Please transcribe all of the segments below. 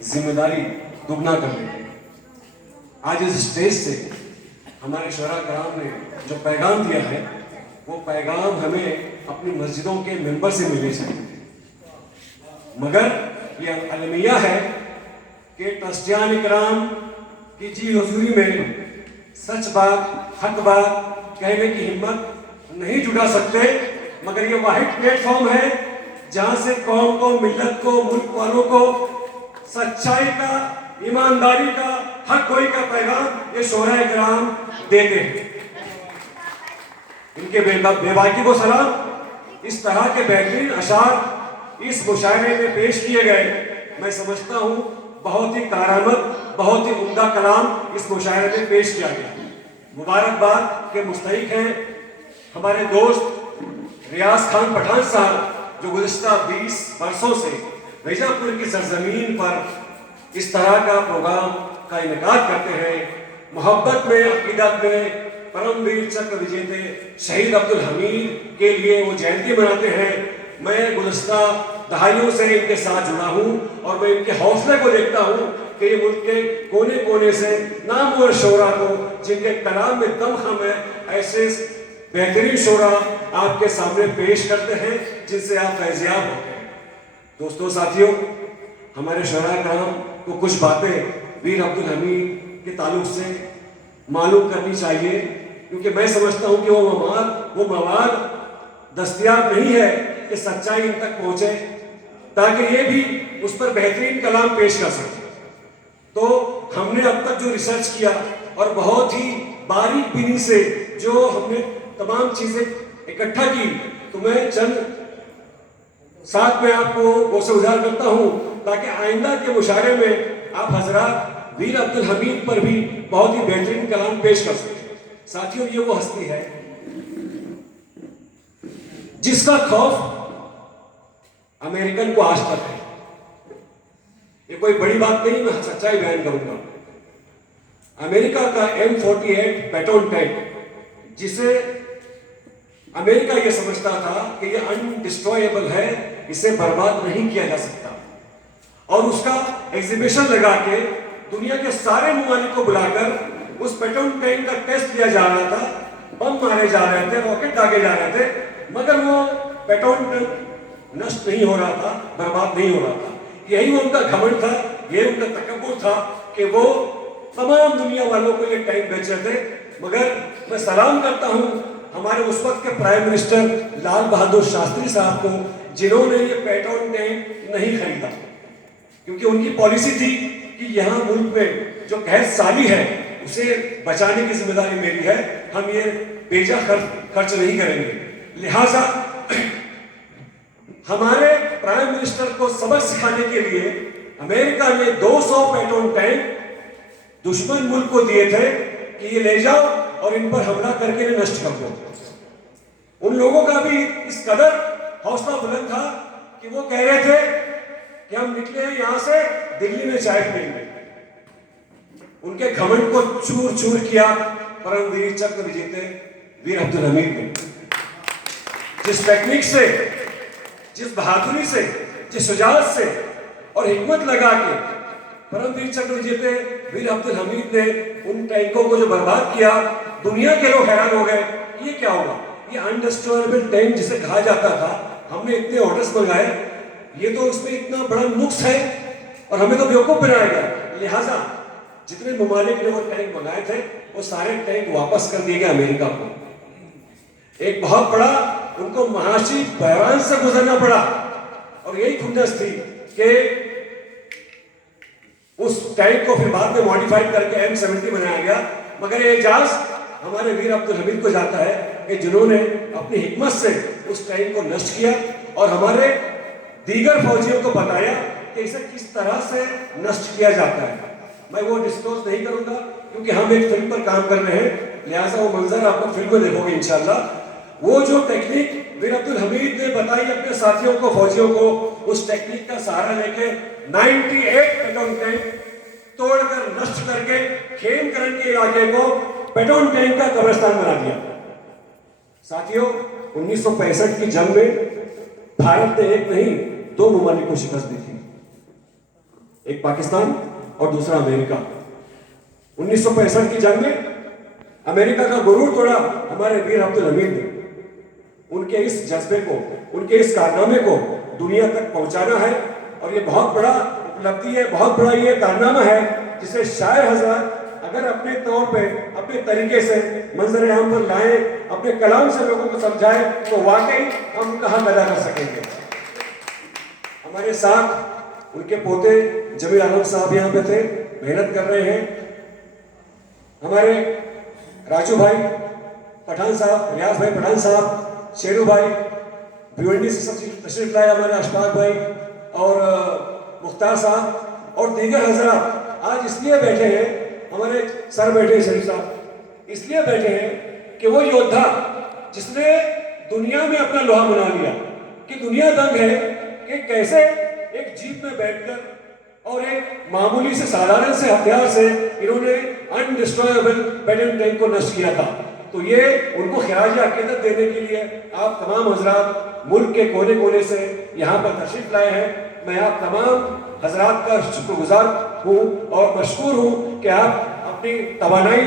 ذمہ داری दुगना कर देते हैं। आज इस स्टेज से हमारे शोरा कराम ने जो पैगाम दिया है वो पैगाम हमें अपनी मस्जिदों के मेंबर से मिलने चाहिए, मगर ये अलमिया है कि ट्रस्टियान इकराम की जी हुजूरी में सच बात हक बात कहने की हिम्मत नहीं जुटा सकते, मगर ये वाहिद प्लेटफॉर्म है जहां से कौम को, मिल्लत को, मुल्क वालों को सच्चाई का, ईमानदारी का, हक गोई का पैगाम ये शोरा इकराम देते हैं। इनके बेबाकी को सलाम। इस तरह के बेहतरीन अशार इस मुशायरे में पेश किए गए, मैं समझता हूँ बहुत ही कारामद, बहुत ही उम्दा कलाम इस मुशायरे में पेश किया गया। मुबारकबाद के मुस्तहिक हैं हमारे दोस्त रियाज खान पठान साहब, जो गुज़िश्ता 20 बरसों से बीजापुर की सरजमीन पर इस तरह का प्रोग्राम का इनकाद करते हैं। मोहब्बत में, अकीदत में परमवीर चक्र विजेते शहीद अब्दुल हमीद के लिए वो जयंती मनाते हैं। मैं गुज़िश्ता दहाइयों से इनके साथ जुड़ा हूँ और मैं इनके हौसले को देखता हूँ कि ये मुल्क के कोने कोने से नामवर शोरा को, जिनके कलाम में दमखम है, ऐसे बेहतरीन शोरा आपके सामने पेश करते हैं जिनसे आप फैज़याब होते हैं। दोस्तों, साथियों, हमारे शोरा कराम को कुछ बातें वीर अब्दुल हमीद के ताल्लुक से मालूम करनी चाहिए, क्योंकि मैं समझता हूँ कि वो मवाद दस्तयाब नहीं है कि सच्चाई इन तक पहुँचे ताकि ये भी उस पर बेहतरीन कलाम पेश कर सके। तो हमने अब तक जो रिसर्च किया और बहुत ही बारीक बीनी से जो हमने तमाम चीज़ें इकट्ठा की, तो मैं चंद साथ में आपको वो से उजागर करता हूँ ताकि आइंदा के मुशायरे में आप हजरात वीर अब्दुल हमीद पर भी बहुत ही बेहतरीन कलाम पेश कर सकें। साथियों, ये वो हस्ती है जिसका खौफ अमेरिकन को आज तक है। ये कोई बड़ी बात नहीं, मैं सच्चाई बयान करूंगा। अमेरिका का M48 पेट्रोल टैंक, जिसे अमेरिका ये समझता था कि ये अनडिस्ट्रॉयबल है, इसे बर्बाद नहीं किया जा सकता, और उसका एग्जीबिशन लगा के दुनिया के सारे ममालिक को बुलाकर उस पेट्रोल टैंक का टेस्ट लिया जा रहा था। बम मारे जा रहे थे, रॉकेट दागे जा रहे थे, मगर वो पेट्रोल टैंक नष्ट नहीं हो रहा था, बर्बाद नहीं हो रहा था। यही उनका घमंड था, यही उनका तकब्बुर था कि वो तमाम दुनिया वालों को ये टैंक बेच रहे थे। मगर मैं सलाम करता हूँ हमारे उस वक्त के प्राइम मिनिस्टर लाल बहादुर शास्त्री साहब को, जिन्होंने ये पेट्रोल टैंक नहीं खरीदा, क्योंकि उनकी पॉलिसी थी कि यहाँ मुल्क में जो गैर साली है उसे बचाने की जिम्मेदारी मेरी है, हम ये बेजा खर्च नहीं करेंगे। लिहाजा हमारे प्राइम मिनिस्टर को सबक सिखाने के लिए अमेरिका ने 200 पेट्रोल टैंक दुश्मन मुल्क को दिए थे कि ये ले जाओ और इन पर हमला करके इन्हें नष्ट कर दो। उन लोगों का भी इस कदर हौसला बुलंद था कि वो कह रहे थे कि हम निकले हैं यहां से दिल्ली में चाय पीएंगे। उनके घमंड को चूर चूर किया परमवीर चक्र विजेते वीर अब्दुल हमीद ने। जिस टेक्निक से, जिस बहादुरी से, जिस शुजाअत से और हिम्मत लगा के परमवीर चक्र विजेते वीर अब्दुल हमीद ने उन टैंकों को जो बर्बाद किया, दुनिया के लोग हैरान हो गए, ये क्या होगा? ये अनडिस्ट्रॉयबल टैंक जिसे कहा जाता था, हमने इतने ऑर्डर्स मंगाए, ये तो इसमें इतना बड़ा नुक्स है और हमें तो बेवकूफ बनाया गया। लिहाजा जितने ममालिक ने वो टैंक मंगाए थे, वो सारे टैंक वापस कर दिए गए अमेरिका को। एक बहुत बड़ा उनको महाशी बहरान से गुजरना पड़ा, और यही खुंदस थी कि उस टैंक को फिर बाद में मॉडिफाइड करके M70 बनाया गया। मगर ये एजाज हमारे वीर अब्दुल हमीद को जाता है कि जिन्होंने अपनी हिकमत से उस टैंक को नष्ट किया और हमारे दीगर फौजियों को बताया कि इसे किस तरह से नष्ट किया जाता है। मैं वो डिस्क्लोज नहीं करूंगा क्योंकि हम एक फिल्म पर काम कर रहे हैं, लिहाजा वो मंजर आपको फिल्म में देखोगे इंशाल्लाह। वो जो टेक्निक वीर अब्दुल हमीद ने बताई अपने साथियों को, फौजियों को, उस टेक्निक का सहारा लेके 98 पेट्रोल टैंक तोड़कर नष्ट करके खेमकरण के इलाके को पेट्रोल टैंक का कब्रिस्तान बना दिया। साथियों, 1965 की जंग में भारत ने एक नहीं 2 ममालिक को शिकस्त दी थी। ایک پاکستان اور دوسرا امریکہ. 1965 کی جنگ میں امریکہ کا غرور توڑا ہمارے ویر عبد الحمید نے. ان کے اس جذبے کو, ان کے اس کارنامے کو دنیا تک پہنچانا ہے, اور یہ بہت بڑا اپلبدھی ہے, بہت بڑا یہ کارنامہ ہے جسے شاعر حضرات اگر اپنے طور پہ اپنے طریقے سے منظر عام پر لائیں, اپنے کلام سے لوگوں کو سمجھائیں, تو واقعی ہم کہاں پیدا کر سکیں گے. ہمارے ساتھ ان کے پوتے جمیل عالم صاحب یہاں پہ تھے, محنت کر رہے ہیں. ہمارے راجو بھائی پٹھان صاحب, ریاض بھائی پٹھان صاحب, شیرو بھائی بھیونڈی سے تشریف لائے, ہمارے اشفاق بھائی اور مختار صاحب اور دیگر حضرات آج اس لیے بیٹھے ہیں, ہمارے سر بیٹھے ہیں شریف صاحب, اس لیے بیٹھے ہیں کہ وہ یودھا جس نے دنیا میں اپنا لوہا بنا لیا, کہ دنیا دنگ ہے کہ کیسے ایک جیپ میں بیٹھ کر اور ایک معمولی سے سادھارن سے ہتھیار سے انہوں نے انڈسٹرائبل پیٹن ٹینک کو نشٹ کیا تھا. تو یہ ان کو خراج عقیدت دینے کے لیے آپ تمام حضرات ملک کے کونے کونے سے یہاں پر تشریف لائے ہیں. میں آپ تمام حضرات کا شکر گزار ہوں اور مشکور ہوں کہ آپ اپنی توانائی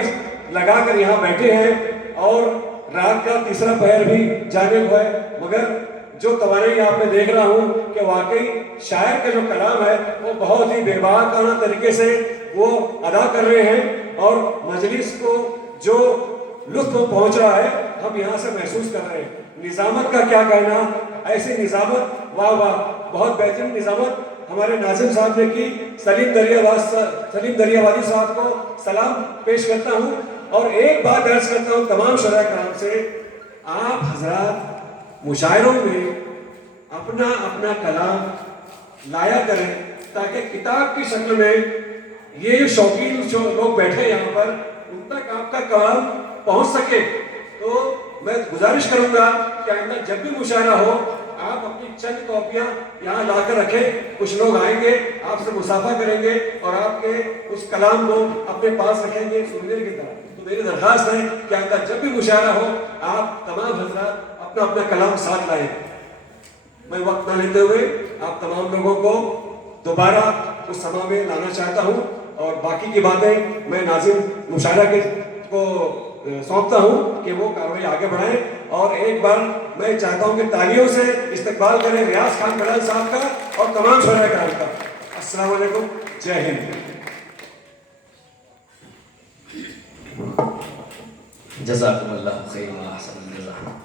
لگا کر یہاں بیٹھے ہیں, اور رات کا تیسرا پہر بھی جانب ہے, مگر جو توانائی آپ میں دیکھ رہا ہوں کہ واقعی شاعر کا جو کلام ہے وہ بہت ہی بے باکانہ طریقے سے وہ ادا کر رہے ہیں, اور مجلس کو جو لطف پہنچ رہا ہے ہم یہاں سے محسوس کر رہے ہیں. نظامت کا کیا کہنا, ایسی نظامت, واہ واہ, بہت بہترین نظامت ہمارے ناظم صاحب نے کی. سلیم دریابادی صاحب کو سلام پیش کرتا ہوں, اور ایک بات عرض کرتا ہوں تمام شرح کرام سے, آپ حضرات مشاعروں میں اپنا اپنا کلام لایا کریں تاکہ کتاب کی شکل میں یہ جو شوقین لوگ بیٹھے یہاں پر ان تک آپ کا کلام پہنچ سکے. تو میں گزارش کروں گا کہ آئندہ جب بھی مشاعرہ ہو آپ اپنی چند کاپیاں یہاں لا کر رکھیں, کچھ لوگ آئیں گے آپ سے مصافحہ کریں گے اور آپ کے اس کلام کو اپنے پاس رکھیں گے سوینیر کی طرح. تو میری درخواست ہے کہ آئندہ جب بھی مشاعرہ ہو آپ تمام حضرات اپنا اپنا کلام ساتھ لائیں. میں وقت نہ لیتے ہوئے آپ تمام لوگوں کو دوبارہ اس سما میں لانا چاہتا ہوں, اور باقی کی باتیں میں ناظم مشاعرہ کے کو سونپتا ہوں کہ وہ کارروائی آگے بڑھائیں. اور ایک بار میں چاہتا ہوں کہ تالیوں سے استقبال کریں ریاض خان بلال صاحب کا اور تمام شعراء کرام کا. السلام علیکم, جے ہند. جزاکم اللہ خیر و احسن الجزا.